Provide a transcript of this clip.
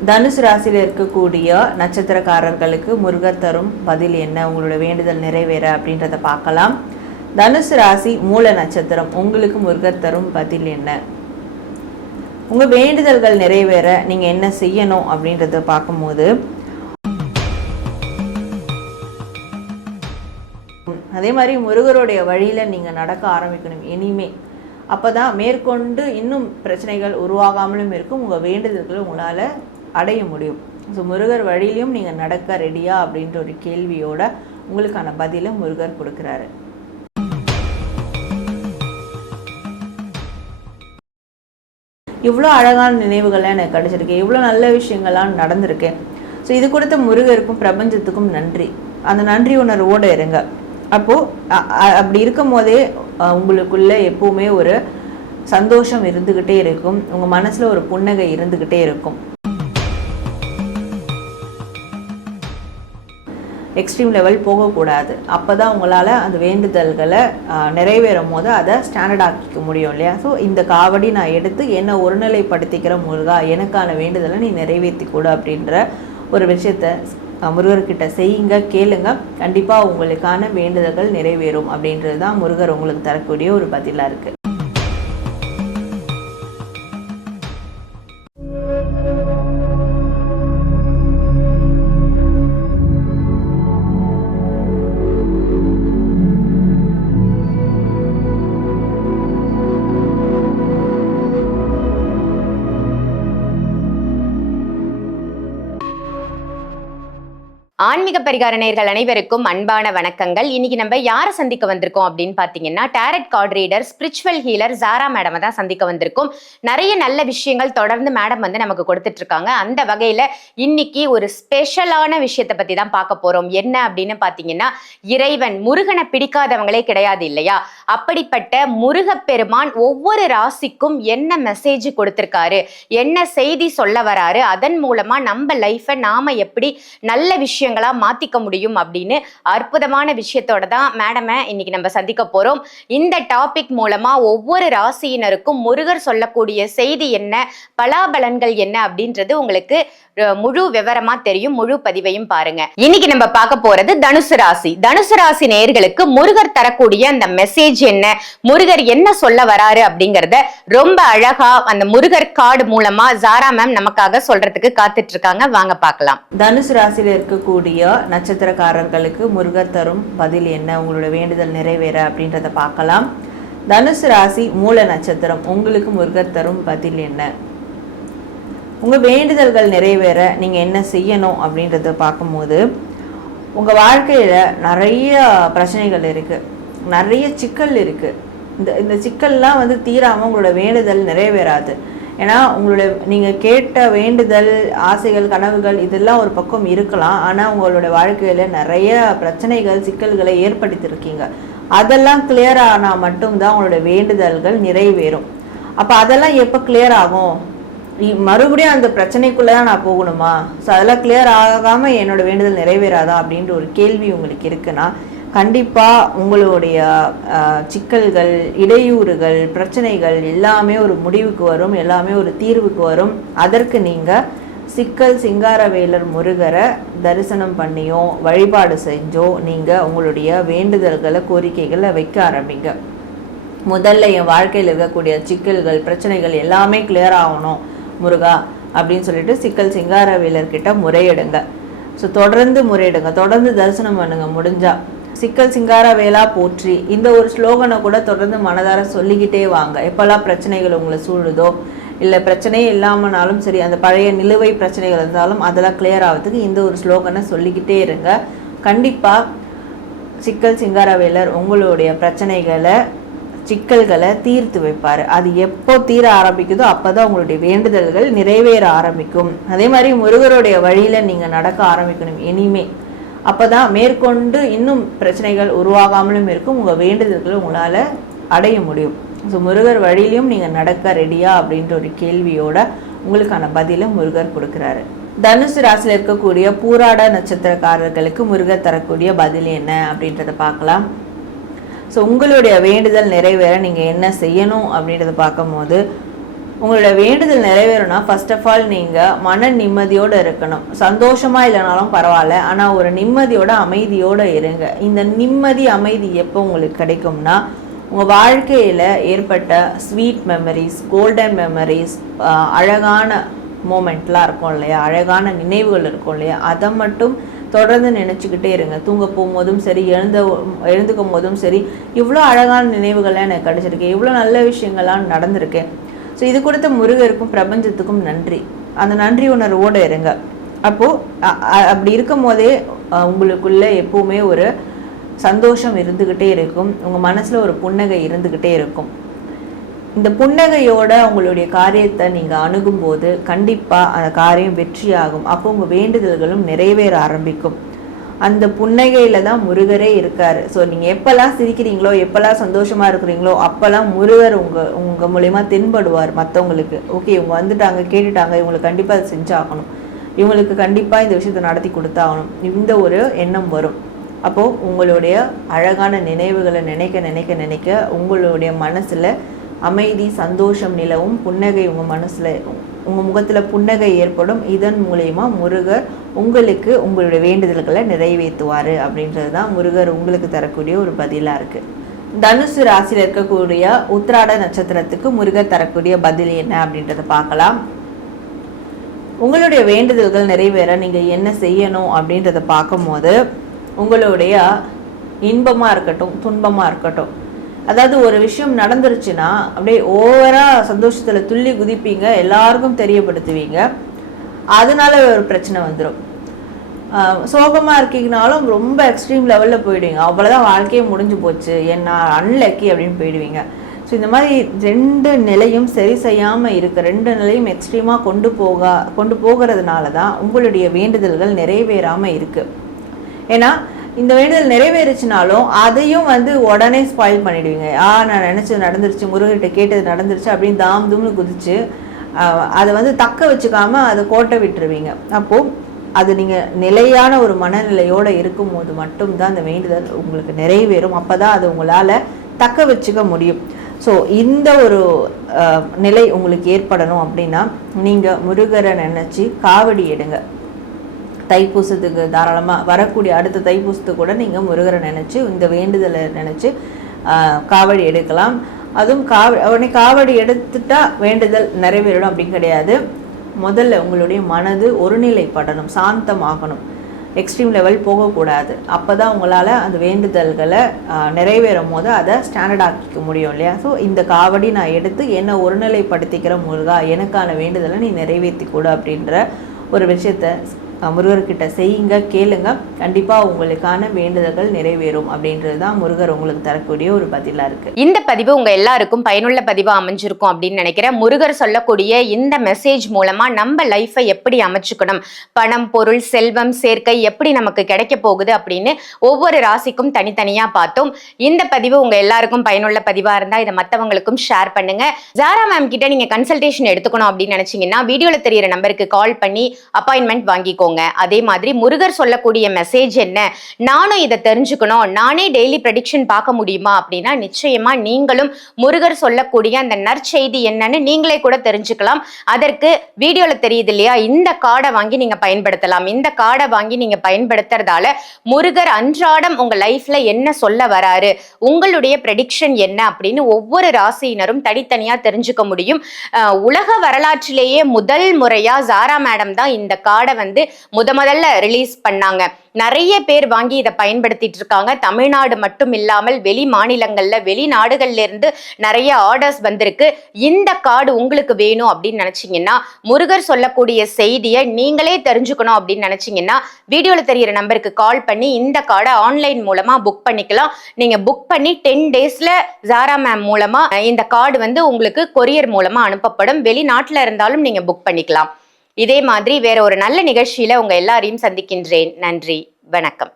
தனுசு ராசியில் இருக்கக்கூடிய நட்சத்திரக்காரர்களுக்கு முருகர் தரும் பதில் என்ன, உங்களோட வேண்டுதல் நிறைவேற அப்படின்றத பார்க்கலாம். தனுசு ராசி மூல நட்சத்திரம், உங்களுக்கு முருகர் தரும் பதில் என்ன, உங்க வேண்டுதல்கள் நிறைவேற நீங்க என்ன செய்யணும் அப்படின்றத பார்க்கும்போது, அதே மாதிரி முருகருடைய வழியில நீங்க நடக்க ஆரம்பிக்கணும் இனிமே. அப்பதான் மேற்கொண்டு இன்னும் பிரச்சனைகள் உருவாகாமலும் இருக்கும், உங்க வேண்டுதல்களை உங்களால அடைய முடியும். ஸோ முருகர் வழியிலையும் நீங்கள் நடக்க ரெடியா அப்படின்ற ஒரு கேள்வியோட உங்களுக்கான பதிலை முருகர் கொடுக்குறாரு. இவ்வளோ அழகான நினைவுகள்லாம் எனக்கு கிடைச்சிருக்கு, இவ்வளோ நல்ல விஷயங்கள்லாம் நடந்திருக்கேன். ஸோ இது கொடுத்த முருகருக்கும் பிரபஞ்சத்துக்கும் நன்றி. அந்த நன்றி உணர்வோடு இருங்க. அப்போது அப்படி இருக்கும் போதே உங்களுக்குள்ள எப்பவுமே ஒரு சந்தோஷம் இருந்துக்கிட்டே இருக்கும், உங்கள் மனசில் ஒரு புன்னகை இருந்துக்கிட்டே இருக்கும். எக்ஸ்ட்ரீம் லெவல் போகக்கூடாது. அப்போ தான் உங்களால் அந்த வேண்டுதல்களை நிறைவேறும் போது அதை ஸ்டாண்டர்ட் ஆக்கிக்க முடியும் இல்லையா? ஸோ இந்த காவடி நான் எடுத்து என்னை ஒருநிலைப்படுத்திக்கிற முருகா, எனக்கான வேண்டுதலை நீ நிறைவேற்றி கொடு அப்படின்ற ஒரு விஷயத்த முருகர்கிட்ட செய்யுங்க, கேளுங்க. கண்டிப்பாக உங்களுக்கான வேண்டுதல்கள் நிறைவேறும் அப்படின்றது தான் முருகர் உங்களுக்கு தரக்கூடிய ஒரு பதிலாக இருக்குது. ஆன்மீக பரிகார நேயர்கள் அனைவருக்கும் அன்பான வணக்கங்கள். இன்னைக்கு நம்ம யாரை சந்திக்க வந்திருக்கோம் அப்படின்னு பாத்தீங்கன்னா, tarot card reader, spiritual healer Zara madam தான் சந்திக்க வந்திருக்கோம். நிறைய நல்ல விஷயங்கள் தொடர்ந்து மேடம் நமக்கு கொடுத்துட்டு இருக்காங்க. அந்த வகையில இன்னைக்கு ஒரு ஸ்பெஷலான விஷயத்தை பத்தி தான் பார்க்க போறோம். என்ன அப்படின்னு பாத்தீங்கன்னா, இறைவன் முருகனை பிடிக்காதவங்களே கிடையாது இல்லையா? அப்படிப்பட்ட முருகப்பெருமான் ஒவ்வொரு ராசிக்கும் என்ன மெசேஜ் கொடுத்திருக்காரு, என்ன செய்தி சொல்ல வராரு, அதன் மூலமா நம்ம லைஃபை நாம எப்படி நல்ல விஷயம் மாத்திக்க முடியும் அப்படின்னு அற்புதமான விஷயத்தோட தான் மேடமை இன்னைக்கு நம்ம சந்திக்க போறோம். இந்த டாபிக் மூலமா ஒவ்வொரு ராசியினருக்கும் முருகர் சொல்லக்கூடிய செய்தி என்ன, பலாபலன்கள் என்ன அப்படின்றது உங்களுக்கு முழு விவரமா தெரியும். முழு பதிவையும் பாருங்க. இன்னைக்கு நம்ம பார்க்க போறது தனுசு ராசி. தனுசு ராசி நேயர்களுக்கு முருகர் தரக்கூடிய அந்த மெசேஜ் என்ன, முருகர் என்ன சொல்ல வராரு அப்படிங்கறத ரொம்ப அழகா அந்த முருகர் கார்டு மூலமா ஜாரா மேம் நமக்காக சொல்றதுக்கு காத்துட்டு இருக்காங்க. வாங்க பார்க்கலாம். தனுசு ராசியில இருக்கக்கூடிய நட்சத்திரக்காரர்களுக்கு முருகர் தரும் பதில் என்ன, உங்களோட வேண்டுதல் நிறைவேற அப்படின்றத பார்க்கலாம். தனுசு ராசி மூல நட்சத்திரம், உங்களுக்கு முருகர் தரும் பதில் என்ன, உங்க வேண்டுதல்கள் நிறைவேற நீங்க என்ன செய்யணும் அப்படின்றத பார்க்கும்போது, உங்க வாழ்க்கையில நிறைய பிரச்சனைகள் இருக்கு, நிறைய சிக்கல் இருக்கு. இந்த சிக்கல்லாம் தீராம உங்களோட வேண்டுதல் நிறைவேறாது. ஏன்னா உங்களுடைய நீங்கள் கேட்ட வேண்டுதல், ஆசைகள், கனவுகள் இதெல்லாம் ஒரு பக்கம் இருக்கலாம். ஆனால் உங்களோட வாழ்க்கையில் நிறைய பிரச்சனைகள், சிக்கல்களை ஏற்படுத்தியிருக்கீங்க. அதெல்லாம் கிளியர் ஆனால் மட்டும்தான் உங்களோட வேண்டுதல்கள் நிறைவேறும். அப்போ அதெல்லாம் எப்போ கிளியர் ஆகும்? மறுபடியும் அந்த பிரச்சனைக்குள்ளே தான் நான் போகணுமா? ஸோ அதெல்லாம் கிளியர் ஆகாமல் என்னோட வேண்டுதல் நிறைவேறாதா அப்படின்ற ஒரு கேள்வி உங்களுக்கு இருக்குன்னா, கண்டிப்பாக உங்களுடைய சிக்கல்கள், இடையூறுகள், பிரச்சனைகள் எல்லாமே ஒரு முடிவுக்கு வரும், எல்லாமே ஒரு தீர்வுக்கு வரும். அதற்கு நீங்கள் சிக்கல் சிங்காரவேலர் முருகரை தரிசனம் பண்ணியோ வழிபாடு செஞ்சோ நீங்கள் உங்களுடைய வேண்டுதல்களை, கோரிக்கைகளை வைக்க ஆரம்பிங்க. முதல்ல என் வாழ்க்கையில் இருக்கக்கூடிய சிக்கல்கள், பிரச்சனைகள் எல்லாமே கிளியர் ஆகணும் முருகா அப்படின்னு சொல்லிட்டு சிக்கல் சிங்காரவேலர்கிட்ட முறையிடுங்க. ஸோ தொடர்ந்து முறையிடுங்க, தொடர்ந்து தரிசனம் பண்ணுங்க. முடிஞ்சா சிக்கல் சிங்காரவேலா போற்றி இந்த ஒரு ஸ்லோகனை கூட தொடர்ந்து மனதார சொல்லிக்கிட்டே வாங்க. எப்பெல்லாம் பிரச்சனைகள் உங்களை சூழுதோ, இல்லை பிரச்சனையே இல்லாமனாலும் சரி, அந்த பழைய நிலுவை பிரச்சனைகள் இருந்தாலும் அதெல்லாம் கிளியர் ஆகிறதுக்கு இந்த ஒரு ஸ்லோகனை சொல்லிக்கிட்டே இருங்க. கண்டிப்பாக சிக்கல் சிங்காரவேலர் உங்களுடைய பிரச்சனைகளை, சிக்கல்களை தீர்த்து வைப்பார். அது எப்போ தீர ஆரம்பிக்குதோ அப்போ தான் உங்களுடைய வேண்டுதல்கள் நிறைவேற ஆரம்பிக்கும். அதே மாதிரி முருகருடைய வழியில் நீங்கள் நடக்க ஆரம்பிக்கணும் இனிமே. அப்போ தான் மேற்கொண்டு இன்னும் பிரச்சனைகள் உருவாகாமலும் இருக்கும், உங்கள் வேண்டுதல்களை உங்களால் அடைய முடியும். ஸோ முருகர் வழியிலையும் நீங்கள் நடக்க ரெடியா அப்படின்ற ஒரு கேள்வியோட உங்களுக்கான பதிலை முருகர் கொடுக்குறாரு. தனுசு ராசியில் இருக்கக்கூடிய பூராட நட்சத்திரக்காரர்களுக்கு முருகர் தரக்கூடிய பதில் என்ன அப்படின்றத பார்க்கலாம். ஸோ உங்களுடைய வேண்டுதல் நிறைவேற நீங்கள் என்ன செய்யணும் அப்படின்றத பார்க்கும்போது, உங்களோட வேண்டுதல் நிறைவேறணும்னா ஃபர்ஸ்ட் ஆஃப் ஆல் நீங்கள் மன நிம்மதியோடு இருக்கணும். சந்தோஷமாக இல்லைனாலும் பரவாயில்ல, ஆனால் ஒரு நிம்மதியோட அமைதியோடு இருங்க. இந்த நிம்மதி அமைதி எப்போ உங்களுக்கு கிடைக்கும்னா உங்கள் வாழ்க்கையில் ஏற்பட்ட ஸ்வீட் மெமரிஸ், கோல்டன் மெமரிஸ், அழகான மூமெண்ட்லாம் இருக்கும் இல்லையா, அழகான நினைவுகள் இருக்கும் இல்லையா, அதை மட்டும் தொடர்ந்து நினச்சிக்கிட்டே இருங்க. தூங்க போகும்போதும் சரி, எழுந்துக்கும் போதும் சரி, இவ்வளோ அழகான நினைவுகள்லாம் எனக்கு கிடச்சிருக்கு, இவ்வளோ நல்ல விஷயங்கள்லாம் நடந்திருக்கேன். ஸோ இது கொடுத்த முருகருக்கும் பிரபஞ்சத்துக்கும் நன்றி, அந்த நன்றி உணர்வோடு இருங்க. அப்போது அப்படி இருக்கும் போதே உங்களுக்குள்ளே எப்போவுமே ஒரு சந்தோஷம் இருந்துக்கிட்டே இருக்கும், உங்கள் மனசில் ஒரு புன்னகை இருந்துக்கிட்டே இருக்கும். இந்த புன்னகையோட உங்களுடைய காரியத்தை நீங்கள் அணுகும்போது கண்டிப்பாக அந்த காரியம் வெற்றியாகும். அப்போ உங்கள் வேண்டுதல்களும் நிறைவேற ஆரம்பிக்கும். அந்த புன்னகையில் தான் முருகரே இருக்கார். ஸோ நீங்கள் எப்போல்லாம் சிரிக்கிறீங்களோ, எப்போல்லாம் சந்தோஷமாக இருக்கிறீங்களோ, அப்போல்லாம் முருகர் உங்கள் மூலயமா தென்படுவார் மற்றவங்களுக்கு. ஓகே, இவங்க வந்துட்டாங்க, கேட்டுட்டாங்க, இவங்களுக்கு கண்டிப்பாக அதை செஞ்சாகணும், இவங்களுக்கு கண்டிப்பாக இந்த விஷயத்தை நடத்தி கொடுத்தாகணும், இந்த ஒரு எண்ணம் வரும். அப்போது உங்களுடைய அழகான நினைவுகளை நினைக்க நினைக்க நினைக்க உங்களுடைய மனசில் அமைதி, சந்தோஷம் நிலவும், புன்னகை உங்கள் மனசில், உங்கள் முகத்தில் புன்னகை ஏற்படும். இதன் மூலயமா முருகர் உங்களுக்கு உங்களுடைய வேண்டுதல்களை நிறைவேற்றுவார் அப்படின்றது தான் முருகர் உங்களுக்கு தரக்கூடிய ஒரு பதிலாக இருக்குது. தனுசு ராசியில் இருக்கக்கூடிய உத்திராட நட்சத்திரத்துக்கு முருகர் தரக்கூடிய பதில் என்ன அப்படின்றத பார்க்கலாம். உங்களுடைய வேண்டுதல்கள் நிறைவேற நீங்கள் என்ன செய்யணும் அப்படின்றத பார்க்கும்போது உங்களுடைய இன்பமாக இருக்கட்டும், துன்பமாக இருக்கட்டும், அதாவது ஒரு விஷயம் நடந்துருச்சுன்னா அப்படியே ஓவராக சந்தோஷத்தில் துள்ளி குதிப்பீங்க, எல்லாருக்கும் தெரியப்படுத்துவீங்க, அதனால ஒரு பிரச்சனை வந்துடும். சோகமாக இருக்கீங்கனாலும் ரொம்ப எக்ஸ்ட்ரீம் லெவலில் போயிடுவீங்க, அவ்வளோதான் வாழ்க்கையே முடிஞ்சு போச்சு, என்ன அன்லக்கி அப்படின்னு போயிடுவீங்க. ஸோ இந்த மாதிரி ரெண்டு நிலையும் சரி செய்யாமல் இருக்க, ரெண்டு நிலையும் எக்ஸ்ட்ரீமாக கொண்டு போகிறதுனால தான் உங்களுடைய வேண்டுதல்கள் நிறைவேறாமல் இருக்குது. ஏன்னா இந்த வேண்டுதல் நிறைவேறுச்சுனாலும் அதையும் உடனே ஸ்பாயில் பண்ணிடுவீங்க. நான் நினச்சது நடந்துருச்சு, முருகர்கிட்ட கேட்டது நடந்துருச்சு அப்படின்னு தாம் தூம்னு குதிச்சு அதை தக்க வச்சுக்காம அதை கோட்டை விட்டுருவீங்க. அப்போது அது நீங்கள் நிலையான ஒரு மனநிலையோடு இருக்கும்போது மட்டும்தான் அந்த வேண்டுதல் உங்களுக்கு நிறைவேறும். அப்போ தான் அது உங்களால் தக்க வச்சுக்க முடியும். ஸோ இந்த ஒரு நிலை உங்களுக்கு ஏற்படணும் அப்படின்னா நீங்கள் முருகரை நினச்சி காவடி எடுங்க. தைப்பூசத்துக்கு தாராளமாக வரக்கூடிய அடுத்த தைப்பூசத்துக்கு கூட நீங்கள் முருகரை நினச்சி இந்த வேண்டுதலை நினச்சி காவடி எடுக்கலாம். அதுவும் உடனே காவடி எடுத்துட்டா வேண்டுதல் நிறைவேறணும் அப்படின்னு கிடையாது. முதல்ல உங்களுடைய மனது ஒருநிலைப்படணும், சாந்தமாகணும், எக்ஸ்ட்ரீம் லெவல் போகக்கூடாது. அப்போ தான் உங்களால் அந்த வேண்டுதல்களை நிறைவேறும் போது அதை ஸ்டாண்டர்ட் ஆக்கிக்க முடியும் இல்லையா. ஸோ இந்த காவடி நான் எடுத்து என்னை ஒருநிலைப்படுத்திக்கிற முருகா, எனக்கான வேண்டுதலை நீ நிறைவேற்றி கொடு அப்படின்ற ஒரு விஷயத்தை முருகர்கிட்ட செய்யுங்க, கேளுங்க, கண்டிப்பாக உங்களுக்கான வேண்டுதல்கள் நிறைவேறும் அப்படின்றது தான் முருகர் உங்களுக்கு தரக்கூடிய ஒரு பதிலாக இருக்குது. இந்த பதிவு உங்கள் எல்லாருக்கும் பயனுள்ள பதிவாக அமைஞ்சிருக்கும் அப்படின்னு நினைக்கிறேன். முருகர் சொல்லக்கூடிய இந்த மெசேஜ் மூலமாக நம்ம லைஃப்பை எப்படி அமைச்சுக்கணும், பணம், பொருள், செல்வம், சேர்க்கை எப்படி நமக்கு கிடைக்க போகுது அப்படின்னு ஒவ்வொரு ராசிக்கும் தனித்தனியாக பார்த்தோம். இந்த பதிவு உங்கள் எல்லாருக்கும் பயனுள்ள பதிவாக இருந்தால் இதை மற்றவங்களுக்கும் ஷேர் பண்ணுங்க. ஜாரா மேம் கிட்ட நீங்கள் கன்சல்டேஷன் எடுத்துக்கணும் அப்படின்னு நினச்சிங்கன்னா வீடியோவில் தெரியிற நம்பருக்கு கால் பண்ணி அப்பாயின்மெண்ட் வாங்கிக்கோ. அதே மாதிரி முருகர் சொல்லக்கூடிய மெசேஜ் என்ன, நானும் இதை தெரிஞ்சுக்கணும், நானே டெய்லி ப்ரெடிக்ஷன் பார்க்க முடியுமா அப்படின்னா நிச்சயமா நீங்களும் முருகர் சொல்லக்கூடிய அந்த நற்செய்தி என்னன்னு நீங்களே கூட தெரிஞ்சுக்கலாம். அதற்கு வீடியோல தெரியுது இல்லையா, இந்த கார்டை வாங்கி நீங்க பயன்படுத்தலாம். இந்த கார்டை வாங்கி நீங்க பயன்படுத்துறதால முருகர் அன்றாடம் உங்க லைஃப்ல என்ன சொல்ல வராரு, உங்களுடைய ப்ரெடிக்ஷன் என்ன அப்படின்னு ஒவ்வொரு ராசியினரும் தனித்தனியா தெரிஞ்சுக்க முடியும். உலக வரலாற்றிலேயே முதல் முறையா ஜாரா மேடம் தான் இந்த கார்டை முதல்ல ரிலீஸ் பண்ணாங்க. நிறைய பேர் வாங்கி இதை பயன்படுத்திட்டு இருக்காங்க. தமிழ்நாடு மட்டும் இல்லாமல் வெளி மாநிலங்கள்ல, வெளிநாடுகள்ல இருந்து நிறைய ஆர்டர்ஸ் வந்திருக்கு. இந்த கார்டு உங்களுக்கு வேணும் அப்படின்னு நினைச்சீங்கன்னா, முருகர் சொல்லக்கூடிய செய்தியை நீங்களே தெரிஞ்சுக்கணும் அப்படின்னு நினைச்சீங்கன்னா வீடியோல தெரியிற நம்பருக்கு கால் பண்ணி இந்த கார்டை ஆன்லைன் மூலமா புக் பண்ணிக்கலாம். நீங்க புக் பண்ணி 10 டேஸ்ல ஜாரா மேம் மூலமா இந்த கார்டு உங்களுக்கு கொரியர் மூலமா அனுப்பப்படும். வெளிநாட்டுல இருந்தாலும் நீங்க புக் பண்ணிக்கலாம். இதே மாதிரி வேற ஒரு நல்ல நிகழ்ச்சியில உங்க எல்லாரையும் சந்திக்கின்றேன். நன்றி, வணக்கம்.